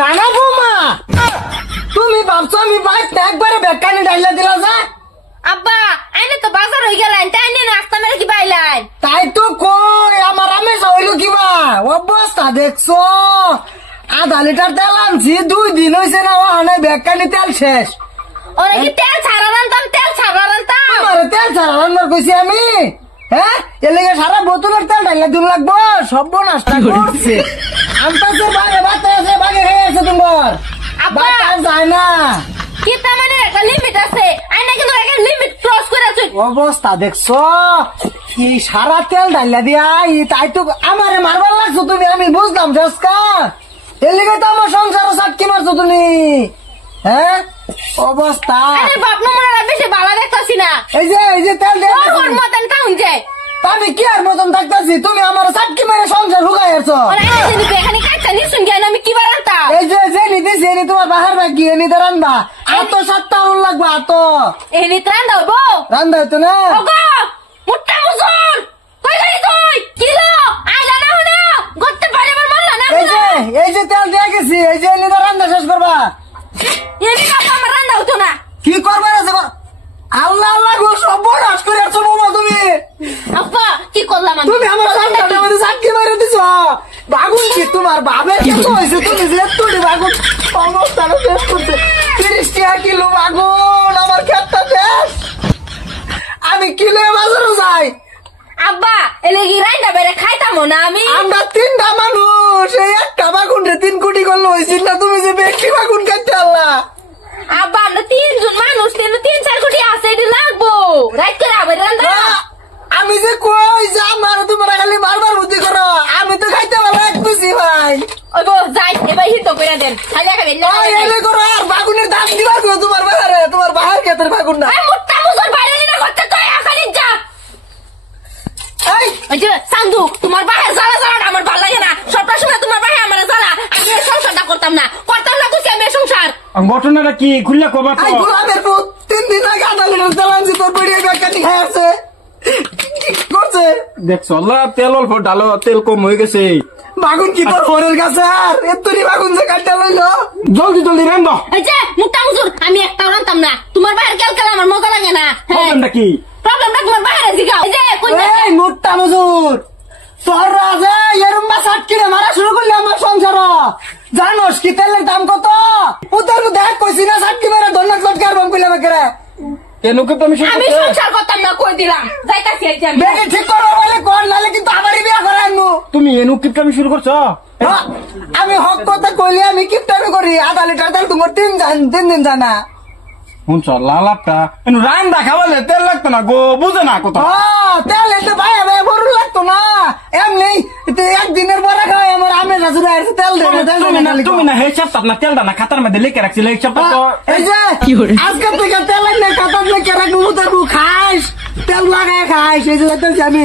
নানা বৌমা তুমি ভাবছো আমি বাইক একবারে বেকানি ডাইলা দিলা যা আব্বা আইনে তো বাজার হয়ে গেলেন তাই নিয়ে নাস্তা মেরে কি পাইলেন তাই তো কই আমার আমেজ হইল কিবা অবস্থা দেখছো আধা লিটার তেল আনছি 2 দিন হয়েছে না ওখানে বেকানি তেল শেষ ওরা কি তেল ছাড়া রান্তাম তেল ছাড়া রান্তাম আমার তেল ছাড়া রান্নার কইছি আমি হ্যাঁ এর লেগে সারা বোতলের তেল ডাইলা দিন লাগবো সব নাস্তা করছে আমতাছে বাগে বাতাসে বাগে হয়ে আছে তোমার আব্বা যায় না কি তার মানে একটা লিমিট আছে আইনা কিন্তু একটা লিমিট ক্রস করে আছে অবস্থা দেখছো কি সারা তেল ডাইলা দিয়া তাই তো আমারে মারবার লাগছো তুমি আমি বুঝলাম জেসকা এর লেগে তো আমার সংসার সাটকি মারছো তুমি হ্যাঁ অবস্থা আরে বাপ মারা বেশি ভালো দেখতাছি না এই যে তেল দে ওর মতন কাউন যায় আমি কি আর মতন থাকতাছি তুমি আমার সাটকি মেরে সংসার হুগাইছো ওরা এনে এখানে কাটটা নিছুন কেন আমি কি বারান্তা এই যে নিতেছি এনে তোমার বাহার বাকি এনে তো রান্না আর তো 7টা উন লাগবে আর তো এনে ত্রাণ দাও রান্না হইতো না ওগো মুট্টা মুজুর কই গলি তুই কিলো আইলা না হলো গড়তে পারে আমার মারলা না এই যে তেল দিয়ে গেছি এই যে এনে তো রান্না শেষ করবা এনে কাপা আমার রান্না হতো না কি করবা রে আল্লাহ আল্লাহ গো সর্বনাশ করে আছো বাবা তুমি আব্বা কি করলাম আমি তুমি আমার সংসারটার মধ্যে সাটকি মেরে দিছো বাগুন কি তোমার বাপের কত হয়েছে তুমি যে তুই বাগুন অবস্থাটা শেষ করছে 30 টাকা কিলো বাগুন আমার ক্ষেতটা শেষ আমি কিলো বাজারে যাই আব্বা এলে কি রাইন্দা বেরে খাইতাম না আমি আমরা 3টা মানুষ এই একটা বাগুন রে 3 কোটি করলো হয়েছিল না তুমি যে ব্যক্তি বাগুন খাইতে আল্লাহ আব্বা আমরা 3 জন মানুষ 3-4 কোটি আছে এটি লাগবো রাইত করে আবার রান্দা আমি যে কই যে আমার তোমরা খালি বারবার বুদ্ধি করো আমি তো খাইতে ভালো লাগতেছি ভাই ওই গো যাই এবার হিট করে দেন খালি খাবেন না এনে করো আর বাগুনের দাম দিবার গো তোমার বাহারে তোমার বাহার ক্ষেতের বাগুন না মুট্টা মুজুর বাইরে না করতে তো এখানে যা এই যে সান্দু তোমার বাহে জ্বালা জ্বালা আমার ভালো লাগে না সবটা সময় তোমার বাহে আমার জ্বালা আমি এই সংসারটা করতাম না কইছি আমি এই সংসার ঘটনাটা কি খুললে কবা তো আই গোলামের পুত 3 দিন আগে আধা লিটার তেল আনছি তোর বেড়িয়ে বেকানি খাইছে করছে দেখছো আল্লাহ তেল অল্প ডালো তেল কম হয়ে গেছে বাগুন কি তোর ঘরের কাছে আর এতনি বাগুন যে কাটতে লইলো জলদি জলদি রান্দ এই যে মুট্টা মুজুর আমি একটাও রান্তাম না তোমার বাহের কেলকেল আমার মজা লাগে না প্রবলেমটা কি প্রবলেমটা তোমার বাহের দিগাও এই যে কই এই মুট্টা মজুর তোর রাজা এরম বা সাটকিরে মারা শুরু করলি আমার সংসার জানোস কি তেলের দাম কত উত্তর দেখ কইছি না সাটকি মেরে ধন্যবাদ লটকার বম কইলে আমাকে এনুকে তো আমি সংসার করতাম না কই দিলাম যাইতাছি এই যে আমি বেগে ঠিক করো বলে কর নালে কিন্তু আমারই বিয়া করাইনু তুমি এনুকে আমি শুরু করছো আমি হক কথা কইলে আমি কিপটামি করি আধা লিটার তেল তোমার 3 দিন জানা শুনছ লালাপটা রান্না খাওয়ালে তেল লাগতো না গো বুঝে না কোথাও তেল এতে ভাই ভাই বড় লাগতো না এমনি একদিনের পরে খাওয়াই আমার আমের শাশুড়ি আসছে তেল দেবে তুমি না হে সপ্তাহ না তেলটা না খাতার মধ্যে লিখে রাখছিল এই সপ্তাহ তো এই যে আজকে থেকে তেল না খাতার লিখে রাখবো খাইস তেল লাগায় খাইস এই যে আমি